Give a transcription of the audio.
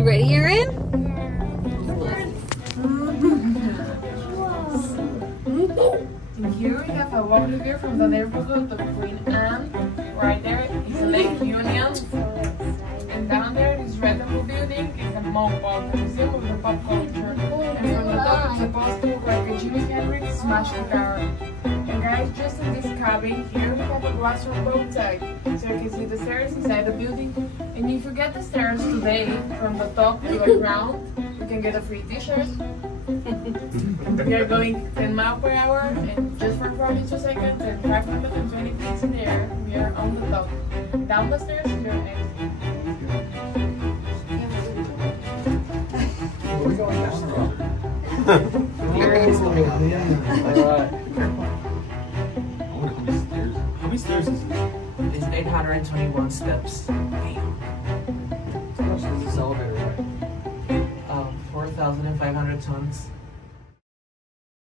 you ready, Aaron? Here we have a lovely view from the neighborhood of Queen Anne. Right there is Lake Union. And down there is Red Apple Building, is the Monpont Museum of the Pop Culture. And from the top it's a poster where Jimi Hendrix smashed the car. And guys, just in this cabin here we have a glass boat tag. So you can see the stairs inside the building. And if you get the stairs today from the top to the ground, you can get a free t-shirt. We are going 10 miles per hour and just for 42 seconds and 520 feet in the air, we are on the top. Down the stairs is your exit. We're going down Here is the building. How many stairs is it? It's 821 steps. How much is this elevator, right? 4,500 tons.